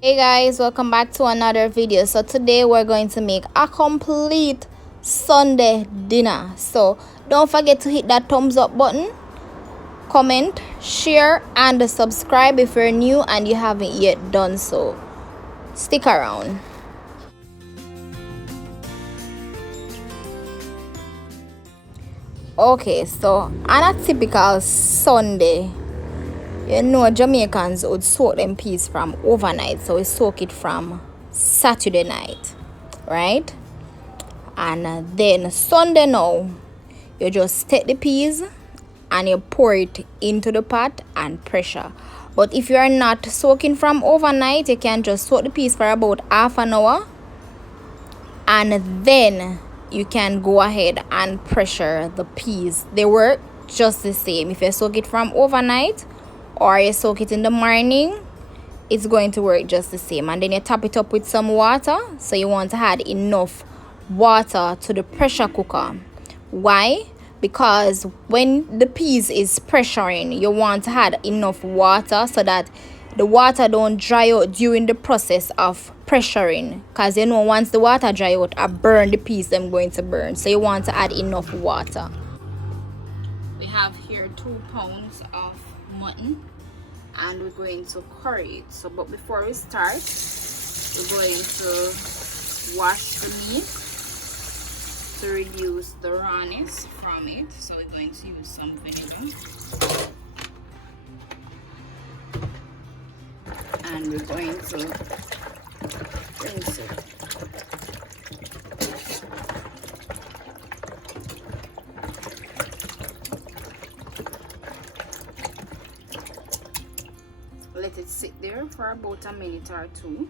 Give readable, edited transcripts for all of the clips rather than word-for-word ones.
Hey guys, welcome back to another video. So today we're going to make a complete Sunday dinner. So don't forget to hit that thumbs up button, comment, share, and subscribe if you're new and you haven't yet done so. Stick around. Okay, so on a typical Sunday, you know Jamaicans would soak them peas from overnight. So we soak it from Saturday night, right? And then Sunday now, you just take the peas and you pour it into the pot and pressure. But if you are not soaking from overnight, you can just soak the peas for about half an hour, and then you can go ahead and pressure the peas. They work just the same. If you soak it from overnight or you soak it in the morning, it's going to work just the same. And then you top it up with some water. So you want to add enough water to the pressure cooker. Why? Because when the peas is pressuring, you want to add enough water so that the water don't dry out during the process of pressuring, because you know once the water dry out, I burn the peas, them going to burn. So you want to add enough water. We have here 2 pounds of mutton and we're going to curry it. So but before we start, we're going to wash the meat to reduce the rawness from it. So we're going to use some vinegar and we're going to rinse it. Let it sit there for about a minute or 2.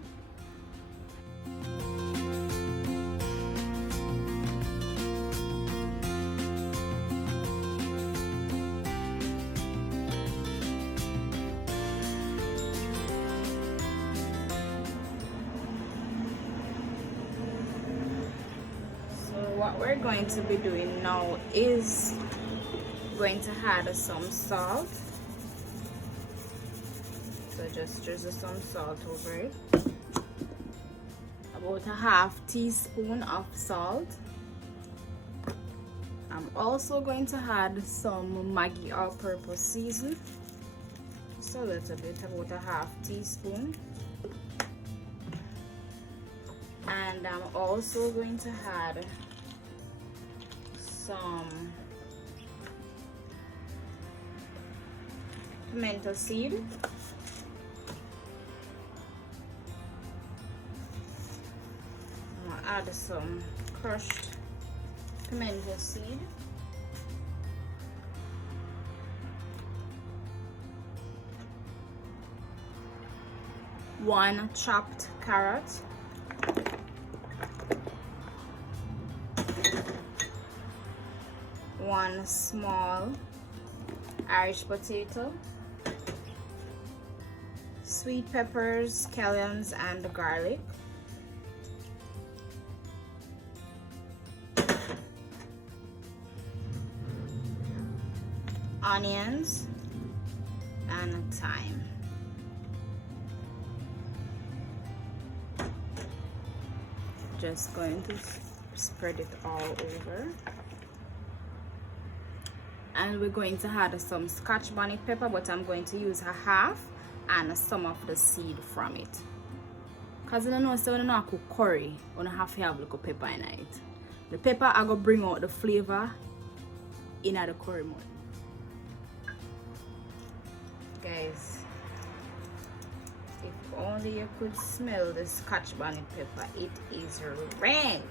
What we're going to be doing now is going to add some salt. So just drizzle some salt over it. About a half teaspoon of salt. I'm also going to add some Maggi all-purpose season. Just a little bit, about a half teaspoon. And I'm also going to add some pimento seed. I'm gonna add some crushed pimento seed. One chopped carrot. One small Irish potato, sweet peppers, scallions, and garlic, onions, and thyme. Just going to spread it all over. And we're going to add some Scotch bonnet pepper, but I'm going to use a half and some of the seed from it. Because you know, so when you cook curry, you have to have a little pepper in it. The pepper are going to bring out the flavor in the curry mode. Guys, if only you could smell the Scotch bonnet pepper, it is rank.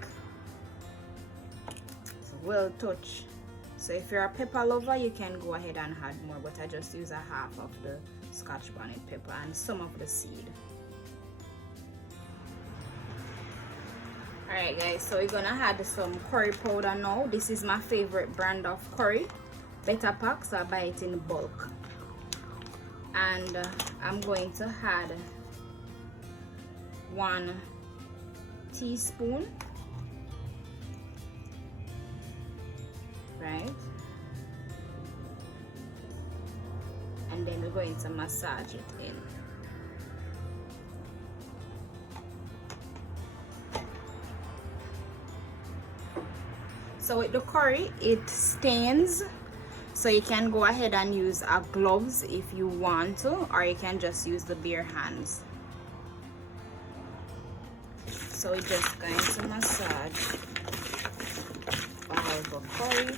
It's well touched. So if you're a pepper lover, you can go ahead and add more, but I just use a half of the Scotch bonnet pepper and some of the seed. Alright guys, so we're gonna add some curry powder now. This is my favorite brand of curry, Better Pack, so I buy it in bulk. And I'm going to add 1 teaspoon. Right, and then we're going to massage it in. So with the curry, it stains, so you can go ahead and use gloves if you want to, or you can just use the bare hands. So we're just going to massage all the curry.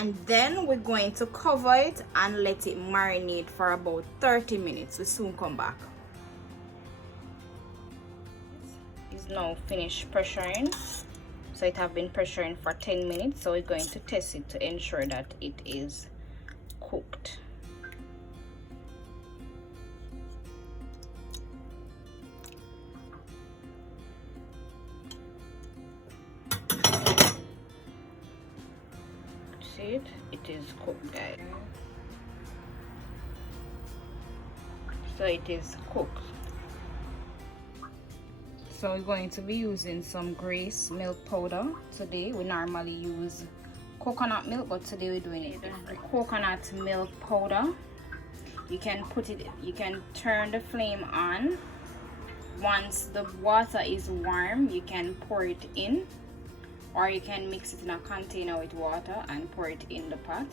And then we're going to cover it and let it marinate for about 30 minutes. We'll soon come back. It's now finished pressuring. So it have been pressuring for 10 minutes. So we're going to test it to ensure that it is cooked. It is cooked, guys. So it is cooked. So we're going to be using some Grace milk powder today. We normally use coconut milk, but today we're doing it different. Coconut milk powder. You can put it, you can turn the flame on. Once the water is warm, you can pour it in, or you can mix it in a container with water and pour it in the pot.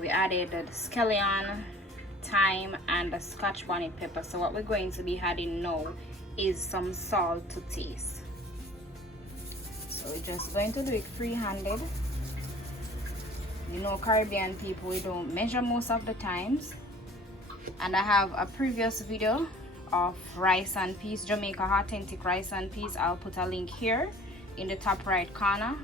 We added the scallion, thyme, and the scotch bonnet pepper. So what we're going to be adding now is some salt to taste. So we're just going to do it free-handed. You know, Caribbean people, we don't measure most of the times. And I have a previous video of rice and peas, Jamaica authentic rice and peas. I'll put a link here in the top right corner.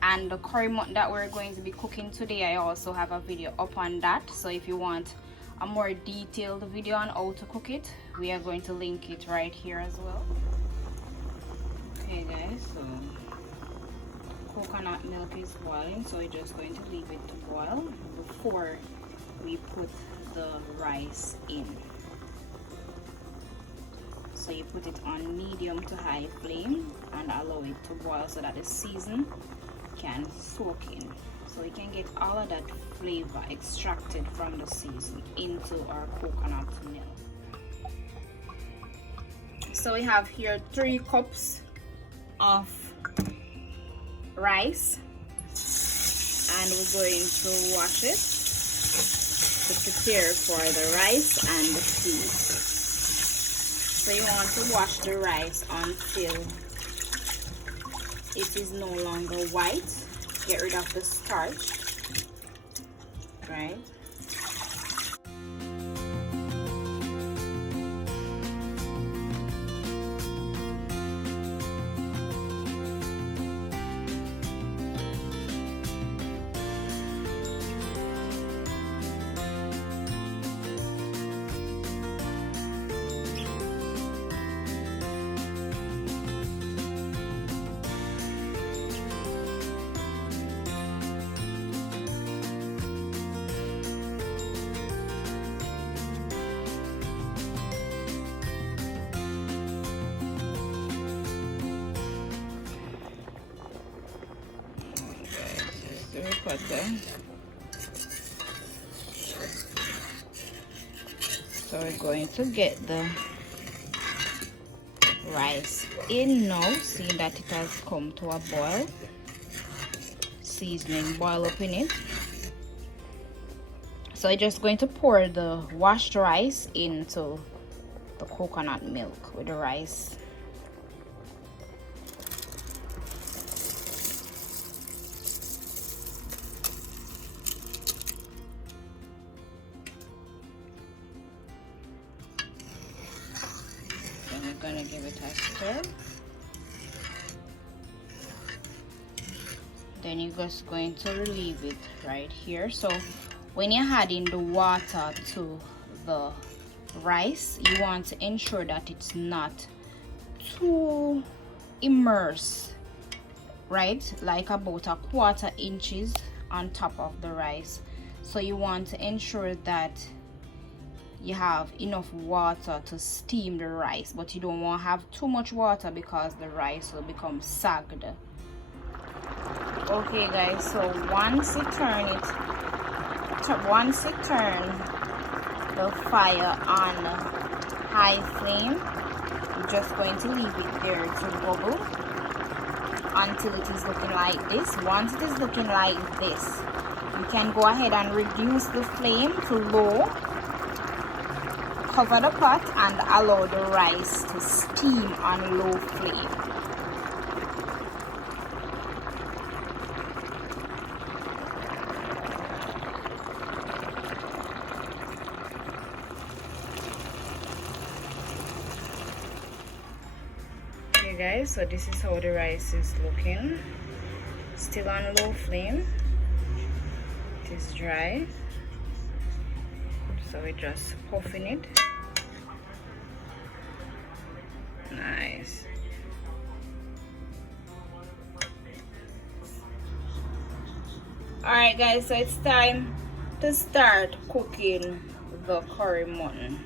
And the curry mutton that we're going to be cooking today, I also have a video up on that. So if you want a more detailed video on how to cook it, we are going to link it right here as well. Okay guys, so coconut milk is boiling, so we're just going to leave it to boil before we put the rice in. So you put it on medium to high flame and allow it to boil so that the season can soak in, so we can get all of that flavor extracted from the season into our coconut milk. So we have here 3 cups of rice, and we're going to wash it to prepare for the rice and the peas. So you want to wash the rice until it is no longer white. Get rid of the starch, right? So we're going to get the rice in now, seeing that it has come to a boil. Seasoning boil up in it. So I'm just going to pour the washed rice into the coconut milk with the rice. Gonna give it a stir. Then you're just going to relieve it right here. So when you're adding the water to the rice, you want to ensure that it's not too immersed, right? Like about a 1/4 inches on top of the rice. So you want to ensure that you have enough water to steam the rice, but you don't want to have too much water because the rice will become sagged. Okay guys, so once you turn the fire on high flame, you're just going to leave it there to bubble until it is looking like this. Once it is looking like this, you can go ahead and reduce the flame to low, cover the pot, and allow the rice to steam on low flame. Okay guys, so this is how the rice is looking. Still on low flame. It is dry, so we're just puffing it. Nice. Alright guys, so it's time to start cooking the curry mutton.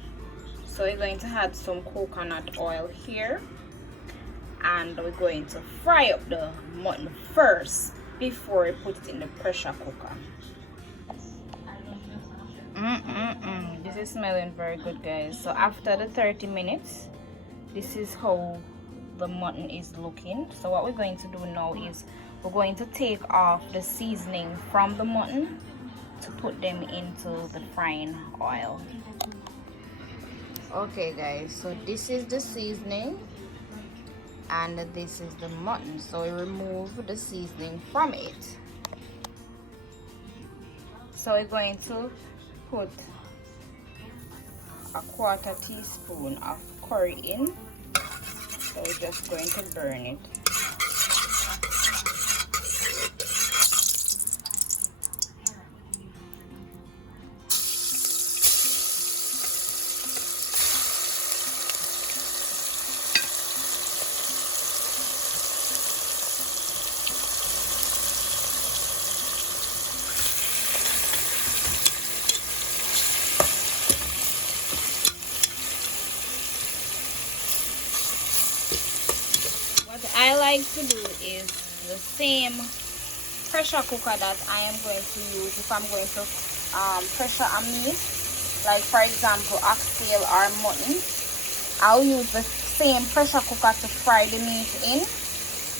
So we're going to add some coconut oil here, and we're going to fry up the mutton first before we put it in the pressure cooker. This is smelling very good guys. So after the 30 minutes, this is how the mutton is looking. So what we're going to do now is we're going to take off the seasoning from the mutton to put them into the frying oil. Okay guys, so this is the seasoning and this is the mutton. So we remove the seasoning from it. So we're going to put a 1/4 teaspoon of curry in. So we're just going to burn it. I like to do is the same pressure cooker that I am going to use if I'm going to pressure a meat, like for example oxtail or mutton. I'll use the same pressure cooker to fry the meat in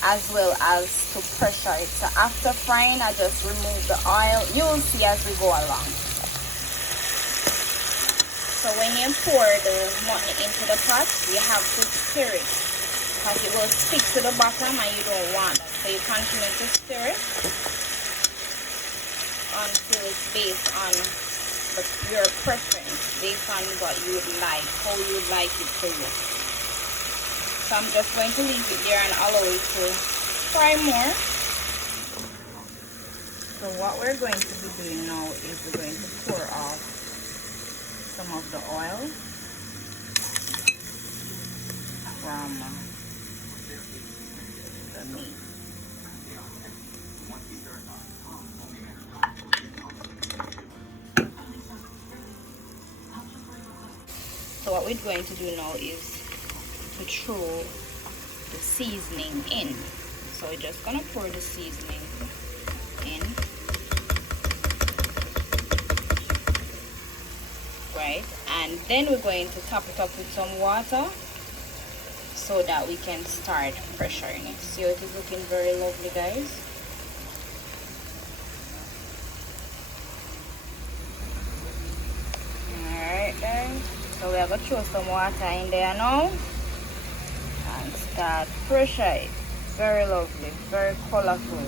as well as to pressure it. So after frying, I just remove the oil. You'll see as we go along. So when you pour the mutton into the pot, you have to stir it, because it will stick to the bottom and you don't want that. So you continue to stir it until it's based on your preference, based on what you would like, how you would like it to look. So I'm just going to leave it there and allow it to fry more. So what we're going to be doing now is we're going to pour off some of the oil from the meat. So what we're going to do now is to throw the seasoning in. So we're just gonna pour the seasoning in, right? And then we're going to top it up with some water so that we can start pressuring it. See how it is looking very lovely, guys. Alright guys, so we are going to throw some water in there now and start pressure it. Very lovely, very colorful.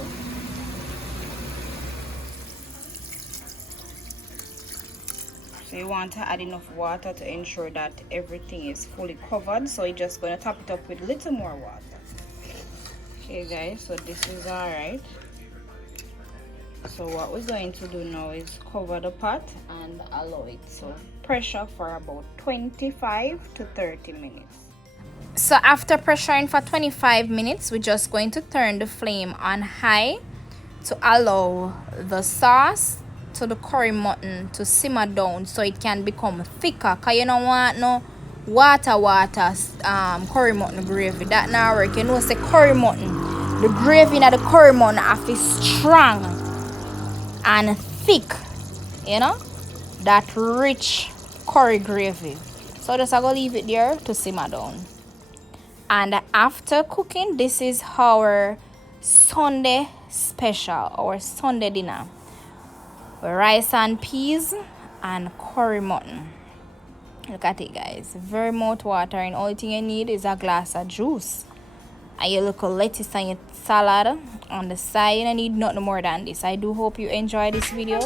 So you want to add enough water to ensure that everything is fully covered. So you're just going to top it up with a little more water. Okay guys, so this is alright. So what we're going to do now is cover the pot and allow it to pressure for about 25 to 30 minutes. So after pressuring for 25 minutes, we're just going to turn the flame on high to allow the sauce to the curry mutton to simmer down so it can become thicker, because you don't want no water curry mutton gravy. That now work. You know, say curry mutton, the gravy in the curry mutton have to strong and thick, you know, that rich curry gravy. So just I go leave it there to simmer down. And after cooking, this is our Sunday special, our Sunday dinner: rice and peas and curry mutton. Look at it, guys, very mouth watering. Only thing you need is a glass of juice and your little lettuce and your salad on the side. You don't need nothing more than this. I do hope you enjoy this video.